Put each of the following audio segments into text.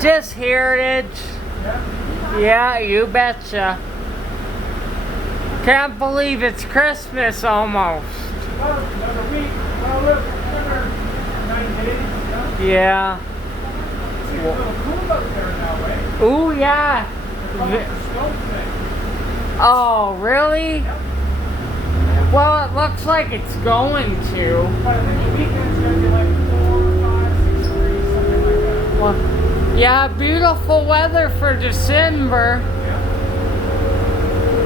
Just Heritage. Yeah, you betcha. Can't believe it's Christmas almost. Another week. Well, look, another 9 days. Yeah. It's a little cool out there now, right? Ooh, yeah. Oh, really? Yep. Well, it looks like it's going to. But I think the weekend's going to be like 4, 5, 6 degrees, something like that. Well, yeah, beautiful weather for December. Yeah.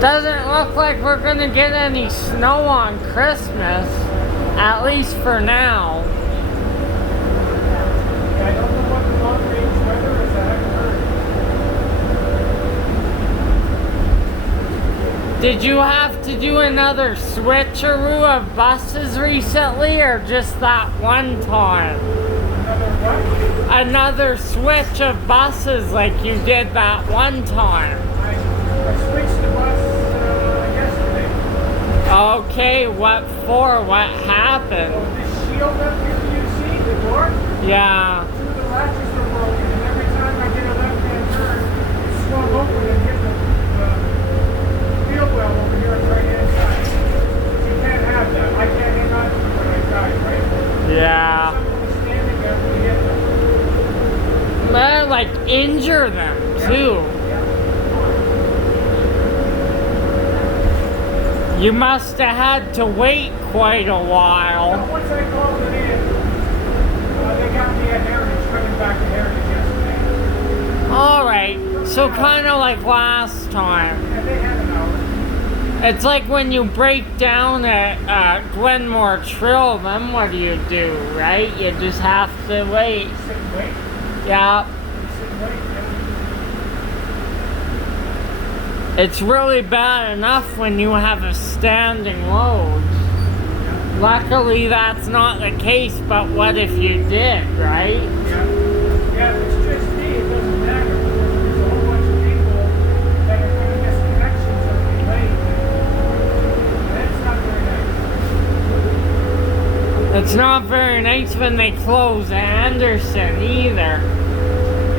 Doesn't look like we're going to get any snow on Christmas. At least for now. Yeah, I don't know what the long range weather is. I haven't heard. Did you have to do another switcheroo of buses recently, or just that one time? Another what? Another switch of buses like you did that one time. I switched the bus yesterday. Okay, what for? What happened? So this shield up here you see, the door, Yeah. 2 of the latches are broken, and every time I did a left-hand turn, it swung open and hit the wheel well over here on the right-hand side. You can't have that. I can't hang on to it when I drive, right? Yeah. Someone was standing there when we hit them. Well, like injure them too. You must have had to wait quite a while. Well, once I called it in, they got me at Heritage, coming back to Heritage yesterday. Alright, so kind of like last time. And they had an hour. It's like when you break down at Glenmore Trill, then what do, right? You just have to wait. Sit and wait. Yeah. Sit and wait, yeah. It's really bad enough when you have a standing load. Luckily that's not the case, but what if you did, right? Yeah. Yeah, if it's just me, it doesn't matter. There's a whole bunch of people that are going to miss connections or be late. That's not very nice. It's not very nice when they close Anderson either.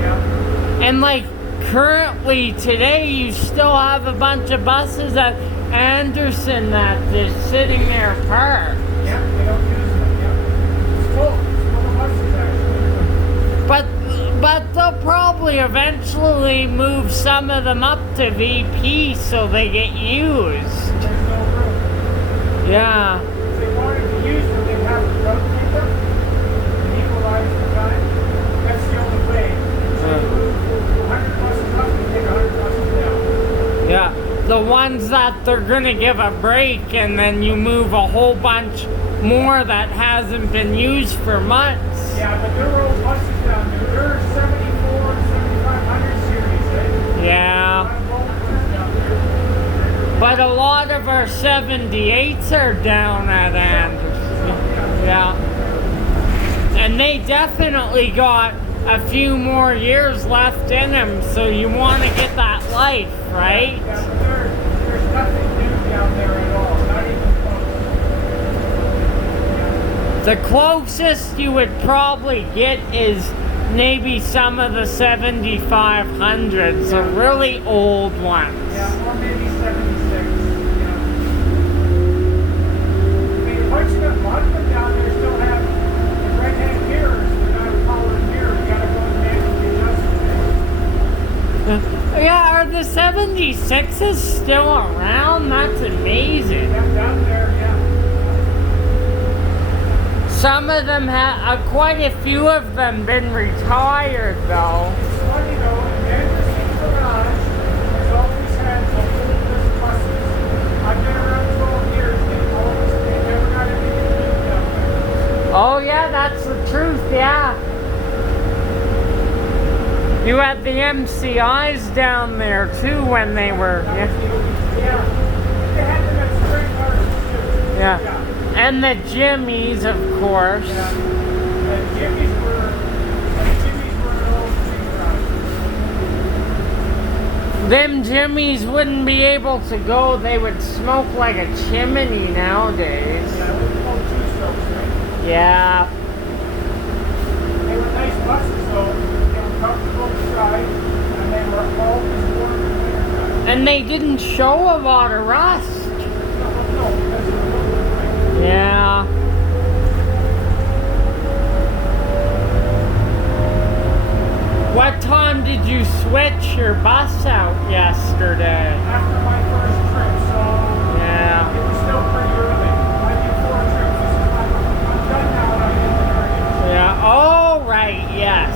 Yeah. And like currently today you still have a bunch of buses at Anderson that is sitting there parked. Yeah, they don't use them, yeah. It's full. It's full of buses, actually. But they'll probably eventually move some of them up to VP so they get used. There's no room. Yeah. If they wanted to use them, they'd have to rotate them and equalize the time. That's the only way. So you move 100 buses up, you take 100 buses down. Yeah. The ones that they're gonna give a break and then you move a whole bunch more that hasn't been used for months. Yeah, but they're old buses down there. They're 74 and 7500 series, eh? Yeah. A lot of old ones down there. But a lot of our 78s are down at Anderson. Yeah. And they definitely got a few more years left in them, so you want to get that life, right? Yeah, but there's nothing new down there at all. Not even close. The closest you would probably get is maybe some of the 7500s, the really old ones. Yeah, or maybe 76. Yeah. I mean, a bunch of them, a lot of them down there still have the right-hand mirrors. They're not a power mirror. You gotta go and manually adjust it. Yeah, are the 76s still around? That's amazing. Yeah, down there, yeah. Some of them have, quite a few of them been retired though. It's funny though, in Anderson's garage, there's always had a whole list of buses. I've been around 12 years, they never got anything new down there. Oh yeah, that's the truth, yeah. You had the MCIs down there too when they were, Yeah. They had them at spring gardens too. yeah. And the Jimmies, of course. Yeah. The Jimmies were an old thing. Them Jimmies wouldn't be able to go, they would smoke like a chimney nowadays. Yeah, it was called two-strokes, right? Yeah. They were nice buses though. They were comfortable inside, and they were always warm in the wintertime. And they didn't show a lot of rust. No, because of the wood, right? Yeah. What time did you switch your bus out yesterday? After my first trip, so Yeah. it was still pretty early. I did 4 trips. I'm done now and I'm in the area. Yeah. Oh, right. Yes.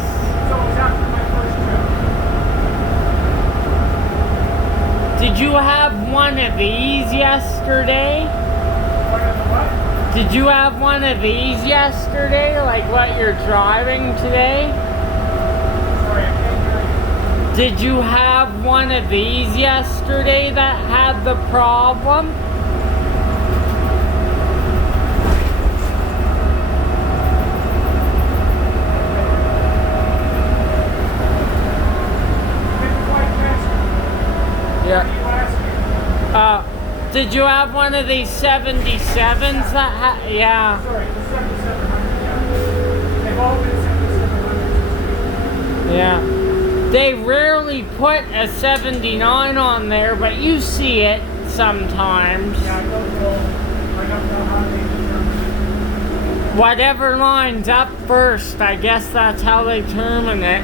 So it was after my first trip. Did you have one of these yesterday? What of the what? Did you have one of these yesterday, like what you're driving today? Sorry, I can't hear you. Did you have one of these yesterday that had the problem? Didn't quite catch it. What are you asking? Did you have one of these 77s that yeah. Sorry, the 7700, yeah. They've all been 7700s. Yeah. They rarely put a 79 on there, but you see it sometimes. Yeah, I don't know how they determine it. Whatever lines up first, I guess that's how they determine it.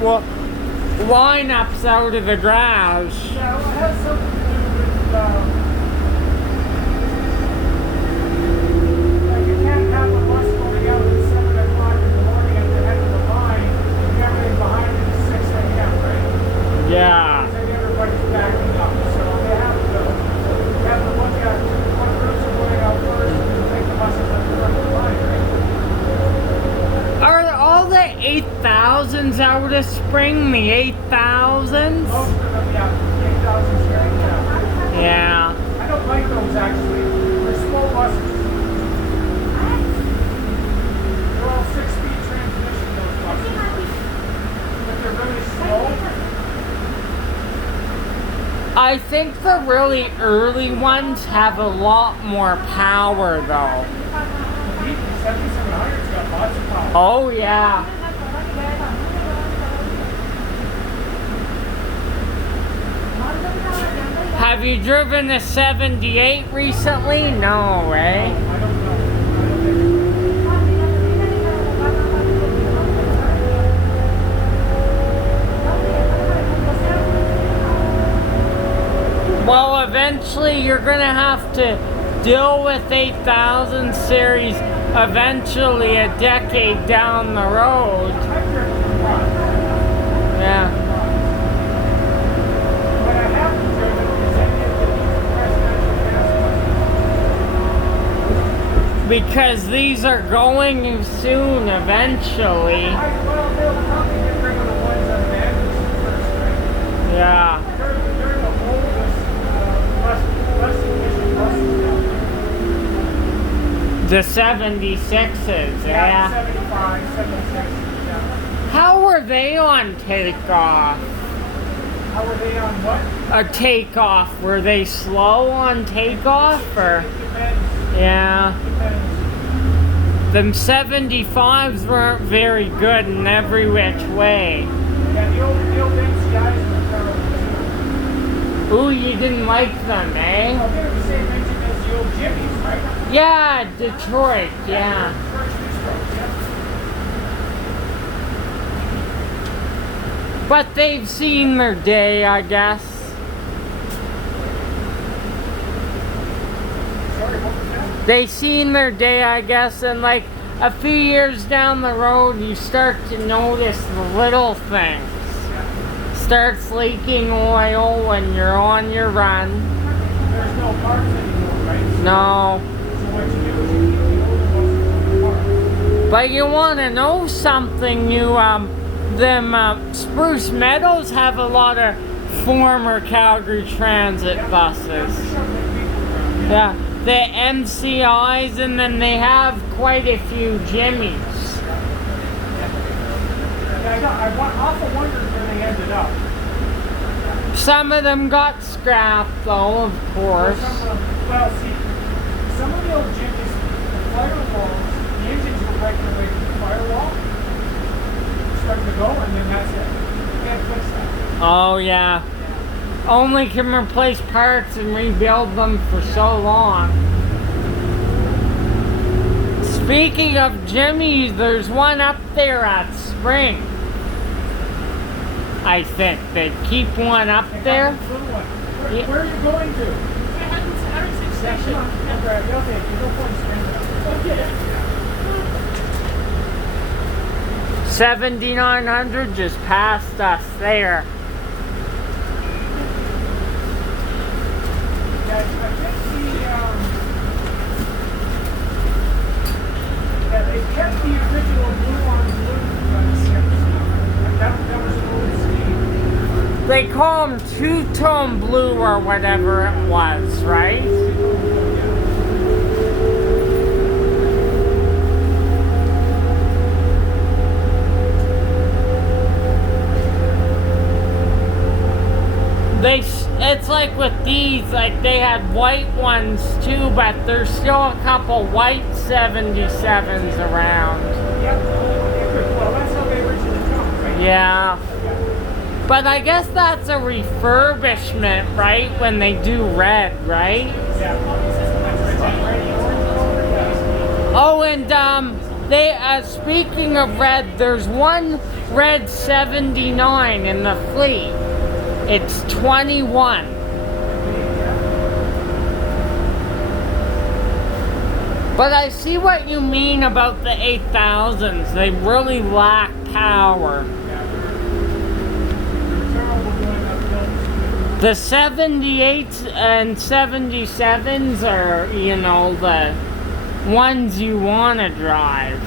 Well, lineups out of the garage. Yeah, well, it has something to do with, like you can't have a bus going out at 7 o'clock in the morning at the head of the line, and everything behind it is 6 a.m., right? Yeah. Then everybody's backing up, so they have to look at what routes are going out first and then take the buses at the front of the line, right? Are all the 8000s out of spring? The 8000s? Most of them, yeah, 8,000 straight, yeah. Yeah. I don't like those actually. They're small buses. They're all 6-speed transmission, those buses. But they're really slow. I think the really early ones have a lot more power though. The 7700's got lots of power. Oh yeah. Have you driven a 78 recently? No, eh? I don't know. I don't think Well, eventually you're gonna have to deal with 8000 series eventually a decade down the road. I've driven a lot. Yeah. But I haven't driven is any of the presidential gas buses. Because these are going soon eventually. Well, they'll probably get rid of the ones on Anderson first, right? Yeah. They're the oldest, less efficient buses down there. The 76s, yeah. 75, 76, yeah. How were they on takeoff? How were they on what? A takeoff. Were they slow on takeoff or? It depends. Yeah. Depends. Them 75s weren't very good in every which way. Yeah, the old MCIs were terrible too. Ooh, you didn't like them, Oh, eh? they're the same engine as the old Jimmys, right? Yeah, Detroit, yeah. First two-strokes, yeah. But they've seen their day, I guess. Sorry, what was that? They seen their day, I guess, and like a few years down the road, you start to notice the little things. Starts leaking oil when you're on your run. There's no parts anymore, right? No. So what you do is you keep the older ones apart. But you want to know something, Spruce Meadows have a lot of former Calgary Transit buses. Yeah, the MCIs, and then they have quite a few Jimmys. I often wondered where they ended up. Some of them got scrapped though, of course. Well, see, some of the old Jimmys, the firewalls, the engines were right away from the firewall. So start to go, and then that's it. You can't fix that. Oh yeah. Only can replace parts and rebuild them for so long. Speaking of Jimmy's, there's one up there at Spring. I think they keep one up there. Where are you going to? Station. Okay. 7900 just passed us there. Yeah, they kept the original blue on blue strips. That was old Steve. They call them two-tone blue or whatever it was, right? It's like with these, like they had white ones too, but there's still a couple white 77s around. Well, that's how they originally come, right? Yeah. But I guess that's a refurbishment, right? When they do red, right? Yeah. Oh, and they speaking of red, there's one red 79 in the fleet. It's 21. But I see what you mean about the 8000s. They really lack power. The 78s and 77s are, you know, the ones you want to drive.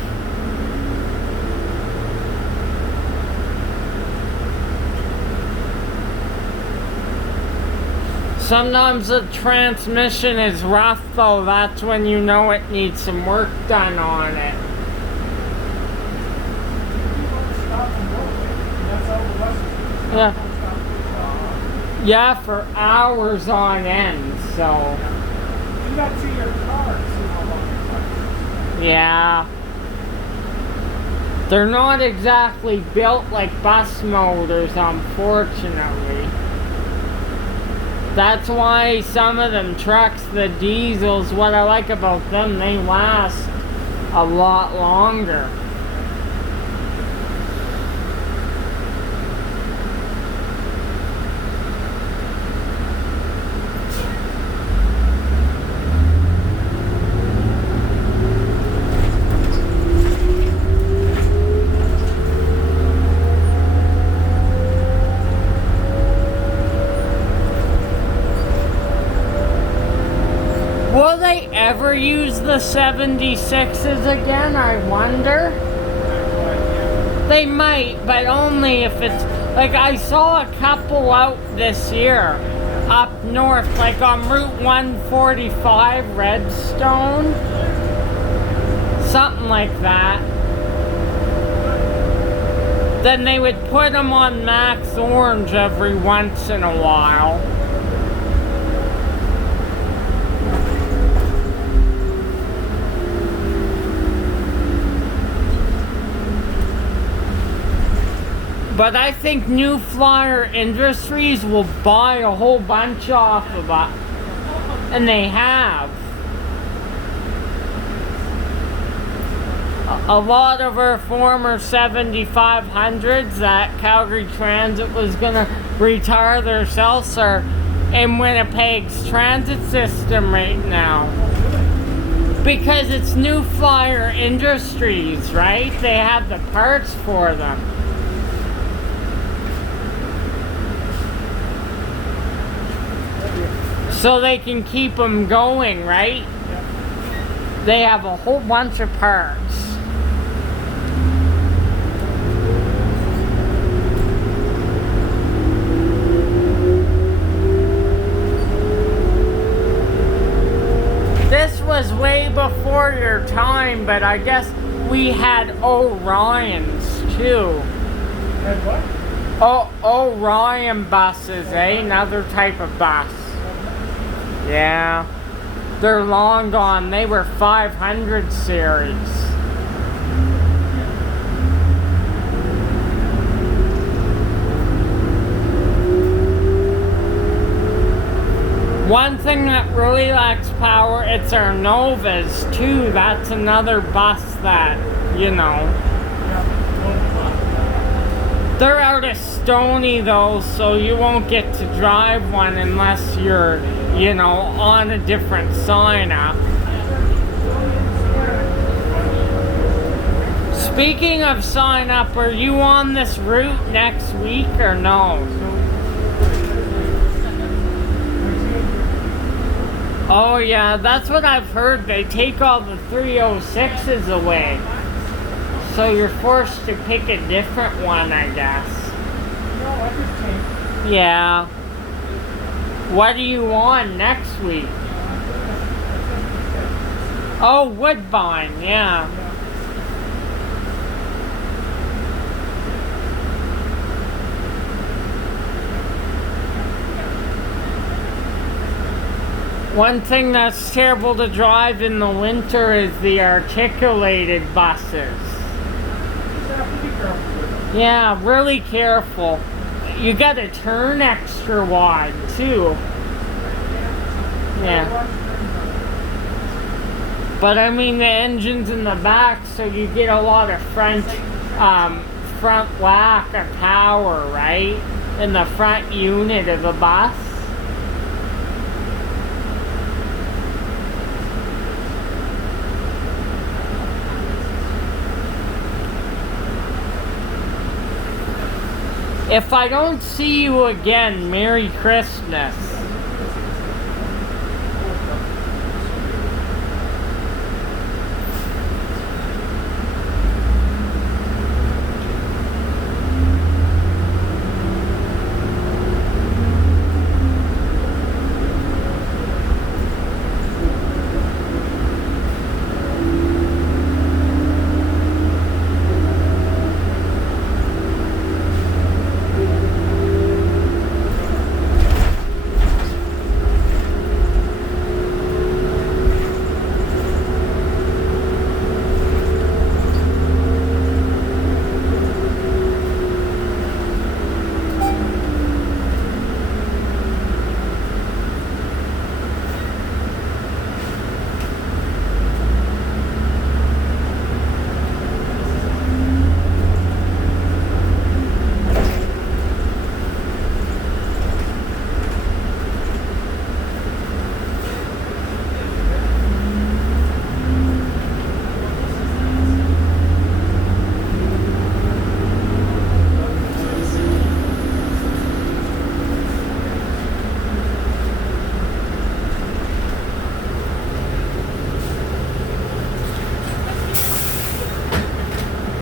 Sometimes the transmission is rough though, that's when you know it needs some work done on it. Yeah. Yeah, for hours on end, so. Do that to your car and see how long it lasts. Yeah. They're not exactly built like bus motors, unfortunately. That's why some of them trucks, the diesels, what I like about them, they last a lot longer. Will they ever use the 76s again, I wonder? They might, but only if it's... Like, I saw a couple out this year, up north, like on Route 145, Redstone. Something like that. Then they would put them on Max Orange every once in a while. But I think New Flyer Industries will buy a whole bunch off of it. And they have. A lot of our former 7500s that Calgary Transit was going to retire themselves are in Winnipeg's transit system right now. Because it's New Flyer Industries, right? They have the parts for them. So they can keep them going, right? They have a whole bunch of parts. This was way before your time, but I guess we had Orions too. Had what? Oh, Orion buses, eh? Another type of bus. Yeah, they're long gone. They were 500 series. One thing that really lacks power, it's our Novas too. That's another bus that, you know. They're out of Stony though, so you won't get to drive one unless you're, you know, on a different sign up. Speaking of sign up, are you on this route next week or no? Oh yeah, that's what I've heard. They take all the 306s away. So you're forced to pick a different one, I guess. No, I just changed. Yeah. What are you on next week? Oh, Woodbine, yeah. One thing that's terrible to drive in the winter is the articulated buses. Yeah, really careful. You gotta turn extra wide too. Yeah. But I mean the engine's in the back, so you get a lot of front whack of power, right? In the front unit of the bus. If I don't see you again, Merry Christmas.